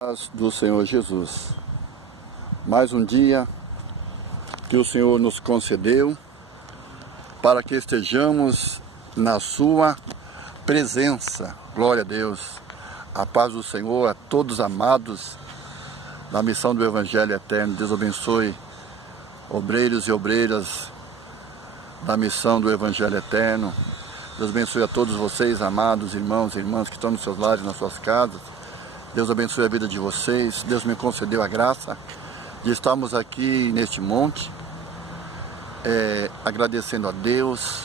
Paz do Senhor Jesus. Mais um dia que o Senhor nos concedeu para que estejamos na sua presença. Glória a Deus. A paz do Senhor a todos amados da missão do Evangelho Eterno. Deus abençoe obreiros e obreiras da missão do Evangelho Eterno. Deus abençoe a todos vocês, amados irmãos e irmãs que estão nos seus lares, nas suas casas. Deus abençoe a vida de vocês. Deus me concedeu a graça de estarmos aqui neste monte, agradecendo a Deus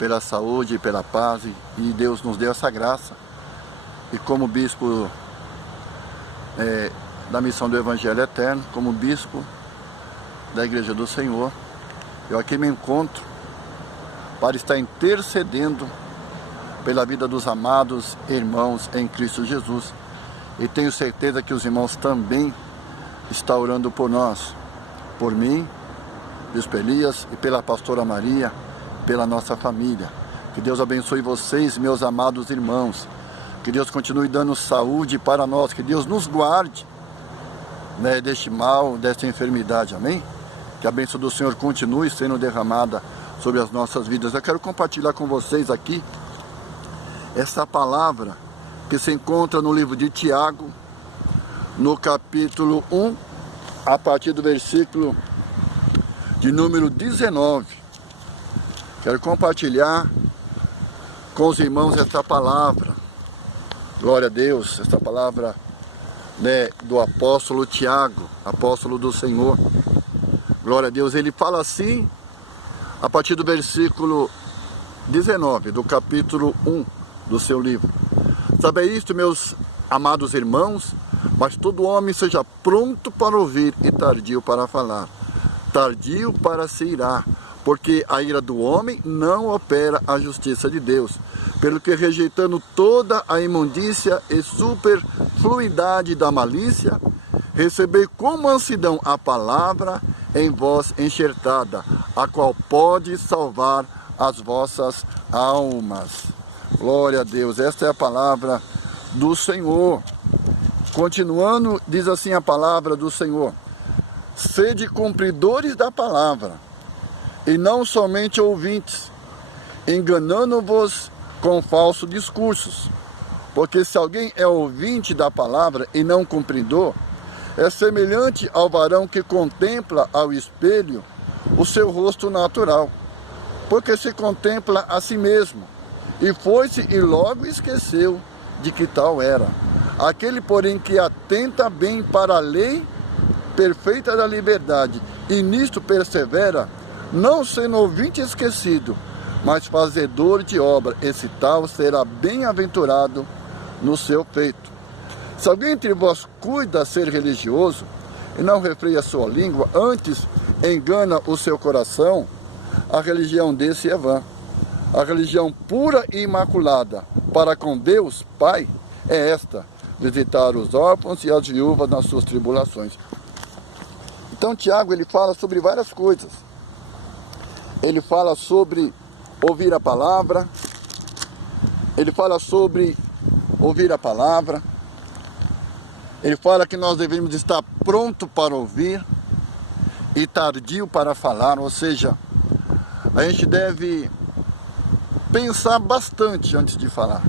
pela saúde e pela paz, e Deus nos deu essa graça. E como bispo da missão do Evangelho Eterno, como bispo da Igreja do Senhor, eu aqui me encontro para estar intercedendo pela vida dos amados irmãos em Cristo Jesus. E tenho certeza que os irmãos também estão orando por nós, por mim, Bispo Elias, e pela pastora Maria, pela nossa família. Que Deus abençoe vocês, meus amados irmãos. Que Deus continue dando saúde para nós. Que Deus nos guarde, deste mal, desta enfermidade. Amém? Que a bênção do Senhor continue sendo derramada sobre as nossas vidas. Eu quero compartilhar com vocês aqui essa palavra que se encontra no livro de Tiago, no capítulo 1, a partir do versículo de número 19. Quero compartilhar com os irmãos esta palavra. Glória a Deus, esta palavra do apóstolo Tiago, apóstolo do Senhor. Glória a Deus, ele fala assim, a partir do versículo 19, do capítulo 1 do seu livro. Sabei isto, meus amados irmãos, mas todo homem seja pronto para ouvir e tardio para falar, tardio para se irar, porque a ira do homem não opera a justiça de Deus. Pelo que, rejeitando toda a imundícia e superfluidade da malícia, recebei com mansidão a palavra em vós enxertada, a qual pode salvar as vossas almas. Glória a Deus, esta é a palavra do Senhor. Continuando, diz assim a palavra do Senhor: sede cumpridores da palavra, e não somente ouvintes, enganando-vos com falsos discursos. Porque se alguém é ouvinte da palavra e não cumpridor, é semelhante ao varão que contempla ao espelho o seu rosto natural, porque se contempla a si mesmo, e foi-se e logo esqueceu de que tal era. Aquele, porém, que atenta bem para a lei perfeita da liberdade, e nisto persevera, não sendo ouvinte esquecido, mas fazedor de obra, esse tal será bem-aventurado no seu feito. Se alguém entre vós cuida ser religioso, e não refreia a sua língua, antes engana o seu coração, a religião desse é vã. A religião pura e imaculada para com Deus Pai é esta: visitar os órfãos e as viúvas nas suas tribulações. Então Tiago, ele fala sobre várias coisas. Ele fala sobre ouvir a palavra. Ele fala sobre ouvir a palavra. Ele fala que nós devemos estar pronto para ouvir e tardio para falar, ou seja, a gente deve pensar bastante antes de falar.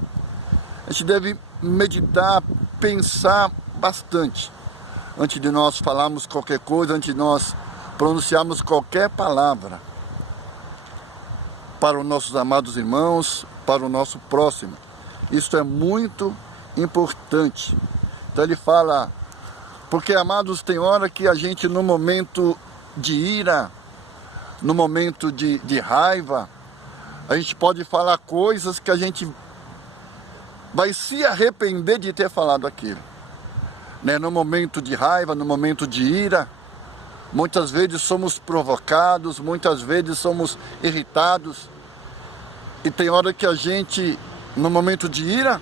A gente deve meditar, pensar bastante antes de nós falarmos qualquer coisa, antes de nós pronunciarmos qualquer palavra para os nossos amados irmãos, para o nosso próximo. Isso é muito importante. Então ele fala, porque, amados, tem hora que a gente, no momento de ira, no momento de raiva, a gente pode falar coisas que a gente vai se arrepender de ter falado aquilo. No momento de raiva, no momento de ira, muitas vezes somos provocados, muitas vezes somos irritados. E tem hora que a gente, no momento de ira,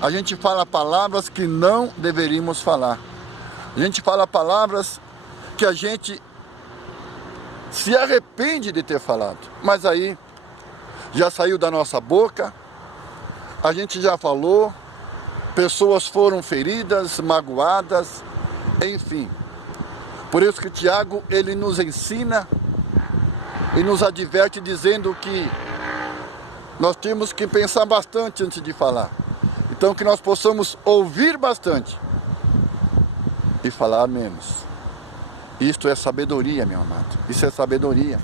a gente fala palavras que não deveríamos falar. A gente fala palavras que a gente se arrepende de ter falado. Mas aí já saiu da nossa boca, a gente já falou, pessoas foram feridas, magoadas, enfim. Por isso que Tiago, ele nos ensina e nos adverte dizendo que nós temos que pensar bastante antes de falar. Então que nós possamos ouvir bastante e falar menos. Isto é sabedoria, meu amado. Isso é sabedoria.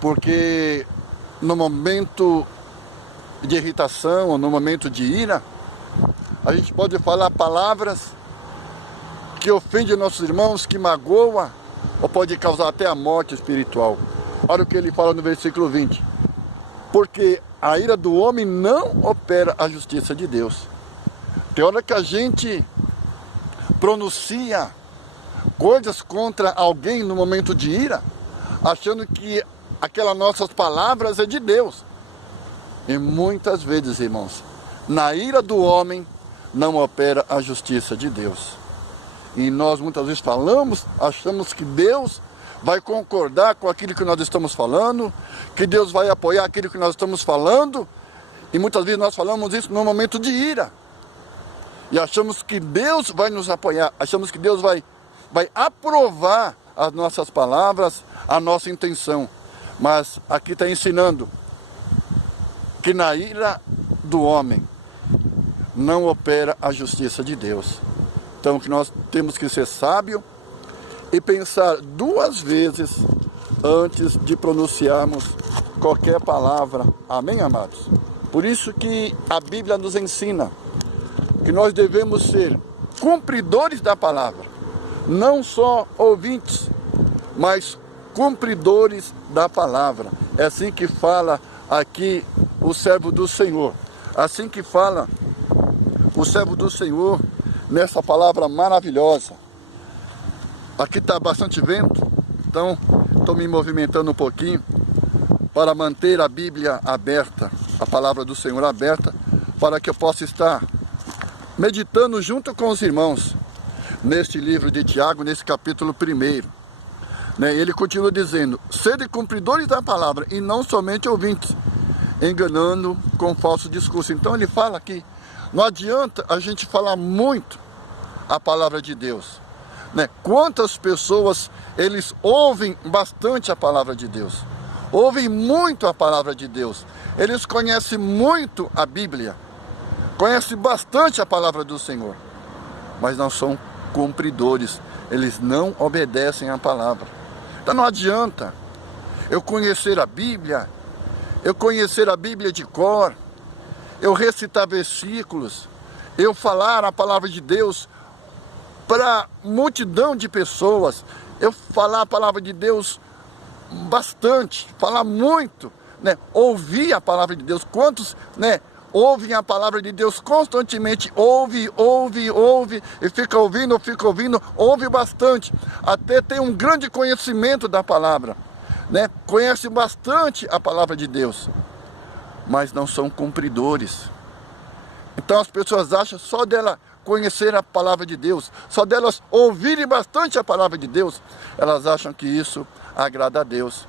Porque no momento de irritação ou no momento de ira, a gente pode falar palavras que ofendem nossos irmãos, que magoa, ou pode causar até a morte espiritual. Olha o que ele fala no versículo 20. Porque a ira do homem não opera a justiça de Deus. Tem hora que a gente pronuncia coisas contra alguém no momento de ira, achando que aquelas nossas palavras é de Deus. E muitas vezes, irmãos, na ira do homem não opera a justiça de Deus. E nós muitas vezes falamos, achamos que Deus vai concordar com aquilo que nós estamos falando, que Deus vai apoiar aquilo que nós estamos falando, e muitas vezes nós falamos isso no momento de ira. E achamos que Deus vai nos apoiar, achamos que Deus vai aprovar as nossas palavras, a nossa intenção. Mas aqui está ensinando que na ira do homem não opera a justiça de Deus. Então que nós temos que ser sábios e pensar duas vezes antes de pronunciarmos qualquer palavra. Amém, amados? Por isso que a Bíblia nos ensina que nós devemos ser cumpridores da palavra. Não só ouvintes, mas cumpridores da palavra. É assim que fala aqui o servo do Senhor. Assim que fala o servo do Senhor nessa palavra maravilhosa. Aqui está bastante vento, então estou me movimentando um pouquinho para manter a Bíblia aberta, a palavra do Senhor aberta, para que eu possa estar meditando junto com os irmãos neste livro de Tiago, nesse capítulo 1. Ele continua dizendo: sede cumpridores da palavra e não somente ouvintes, enganando com falso discurso. Então ele fala aqui, não adianta a gente falar muito a palavra de Deus. Quantas pessoas eles ouvem bastante a palavra de Deus, ouvem muito a palavra de Deus, eles conhecem muito a Bíblia, conhecem bastante a palavra do Senhor, mas não são cumpridores, eles não obedecem à palavra. Então não adianta eu conhecer a Bíblia, eu conhecer a Bíblia de cor, eu recitar versículos, eu falar a palavra de Deus para multidão de pessoas, eu falar a palavra de Deus bastante, falar muito, ouvir a palavra de Deus. Quantos, ouvem a palavra de Deus constantemente, ouve, e fica ouvindo, ouve bastante, até tem um grande conhecimento da palavra, conhece bastante a palavra de Deus, mas não são cumpridores. Então as pessoas acham só dela conhecer a palavra de Deus, só delas ouvirem bastante a palavra de Deus, elas acham que isso agrada a Deus.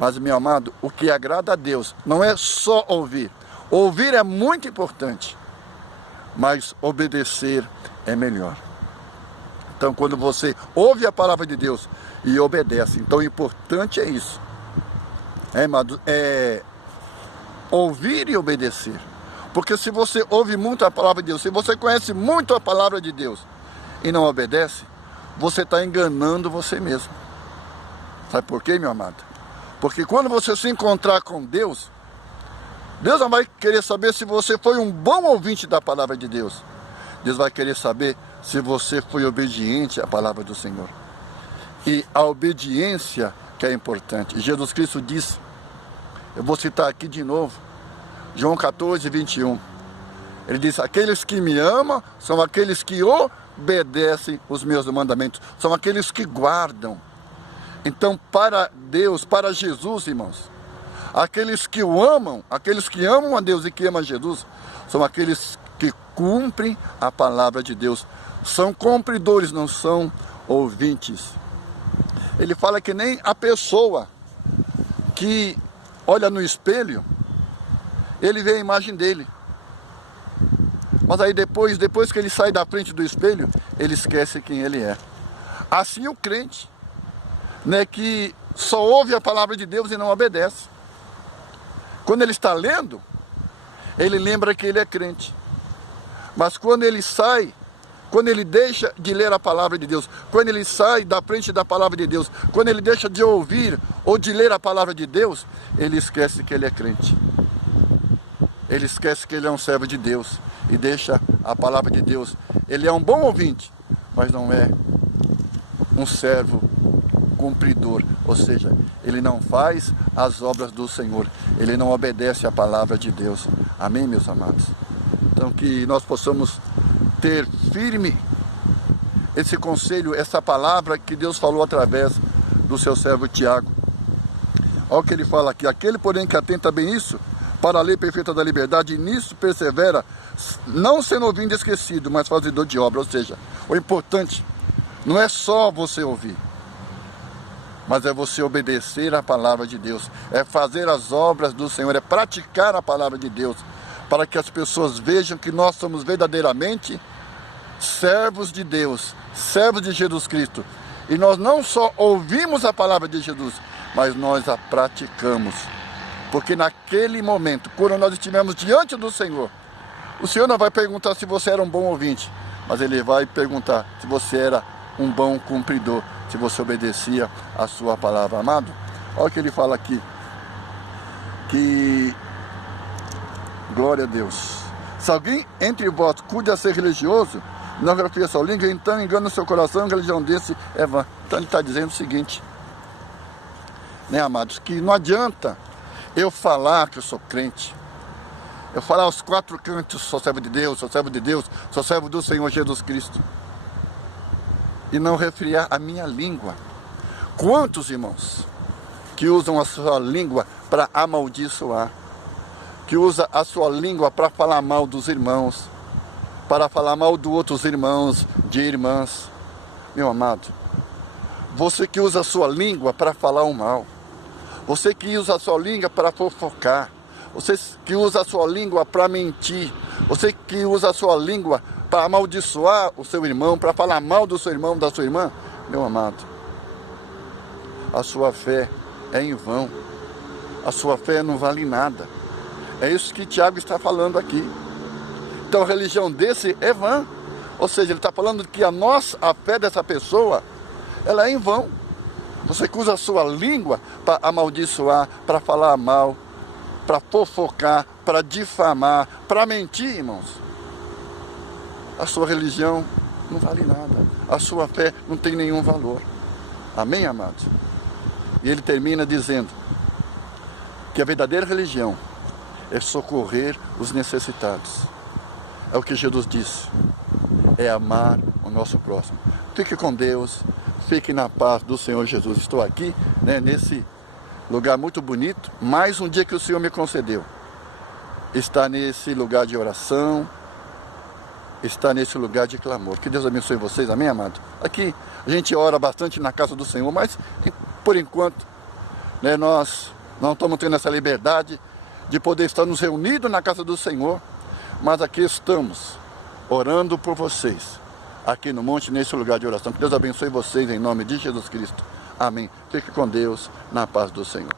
Mas, meu amado, o que agrada a Deus não é só ouvir. Ouvir é muito importante, mas obedecer é melhor. Então, quando você ouve a palavra de Deus e obedece, então o importante é isso. Amado, ouvir e obedecer. Porque se você ouve muito a palavra de Deus, se você conhece muito a palavra de Deus e não obedece, você está enganando você mesmo. Sabe por quê, meu amado? Porque quando você se encontrar com Deus, Deus não vai querer saber se você foi um bom ouvinte da palavra de Deus. Deus vai querer saber se você foi obediente à palavra do Senhor. E a obediência que é importante. Jesus Cristo disse, eu vou citar aqui de novo, João 14, 21. Ele diz, aqueles que me amam são aqueles que obedecem os meus mandamentos. São aqueles que guardam. Então, para Deus, para Jesus, irmãos, aqueles que o amam, aqueles que amam a Deus e que amam a Jesus, são aqueles que cumprem a palavra de Deus. São cumpridores, não são ouvintes. Ele fala que nem a pessoa que olha no espelho, ele vê a imagem dele. Mas aí depois que ele sai da frente do espelho, ele esquece quem ele é. Assim o crente, né, que só ouve a palavra de Deus e não obedece. Quando ele está lendo, ele lembra que ele é crente. Mas quando ele sai, quando ele deixa de ler a palavra de Deus, quando ele sai da frente da palavra de Deus, quando ele deixa de ouvir ou de ler a palavra de Deus, ele esquece que ele é crente. Ele esquece que ele é um servo de Deus e deixa a palavra de Deus. Ele é um bom ouvinte, mas não é um servo cumpridor, ou seja, ele não faz as obras do Senhor, ele não obedece a palavra de Deus. Amém, meus amados? Então que nós possamos ter firme esse conselho, essa palavra que Deus falou através do seu servo Tiago. Olha o que ele fala aqui: aquele porém que atenta bem isso, para a lei perfeita da liberdade, e nisso persevera, não sendo ouvindo esquecido, mas fazedor de obra. Ou seja, o importante não é só você ouvir, mas é você obedecer a palavra de Deus, é fazer as obras do Senhor, é praticar a palavra de Deus, para que as pessoas vejam que nós somos verdadeiramente servos de Deus, servos de Jesus Cristo. E nós não só ouvimos a palavra de Jesus, mas nós a praticamos. Porque naquele momento, quando nós estivermos diante do Senhor, o Senhor não vai perguntar se você era um bom ouvinte, mas Ele vai perguntar se você era um bom cumpridor, se você obedecia a sua palavra. Amado, olha o que ele fala aqui, que, glória a Deus, se alguém entre vós cuida ser religioso, não refia sua língua, então engana o seu coração, a religião desse é vã. Então ele está dizendo o seguinte, né, amados, que não adianta eu falar que eu sou crente, eu falar aos quatro cantos, sou servo de Deus, sou servo de Deus, sou servo do Senhor Jesus Cristo, e não refriar a minha língua. Quantos irmãos que usam a sua língua para amaldiçoar, que usa a sua língua para falar mal dos irmãos, para falar mal dos outros irmãos, de irmãs. Meu amado, você que usa a sua língua para falar o mal, você que usa a sua língua para fofocar, você que usa a sua língua para mentir, você que usa a sua língua para amaldiçoar o seu irmão, para falar mal do seu irmão, da sua irmã, meu amado, a sua fé é em vão, a sua fé não vale nada. É isso que Tiago está falando aqui. Então a religião desse é vã, ou seja, ele está falando que a fé dessa pessoa, ela é em vão. Você que usa a sua língua para amaldiçoar, para falar mal, para fofocar, para difamar, para mentir, irmãos, a sua religião não vale nada, a sua fé não tem nenhum valor. Amém, amados? E ele termina dizendo que a verdadeira religião é socorrer os necessitados. É o que Jesus disse, é amar o nosso próximo. Fique com Deus, fique na paz do Senhor Jesus. Estou aqui, né, nesse lugar muito bonito, mais um dia que o Senhor me concedeu. Está nesse lugar de oração, está nesse lugar de clamor. Que Deus abençoe vocês, amém, amado? Aqui a gente ora bastante na casa do Senhor, mas por enquanto, né, nós não estamos tendo essa liberdade de poder estar nos reunidos na casa do Senhor, mas aqui estamos orando por vocês, aqui no monte, nesse lugar de oração. Que Deus abençoe vocês em nome de Jesus Cristo. Amém. Fique com Deus, na paz do Senhor.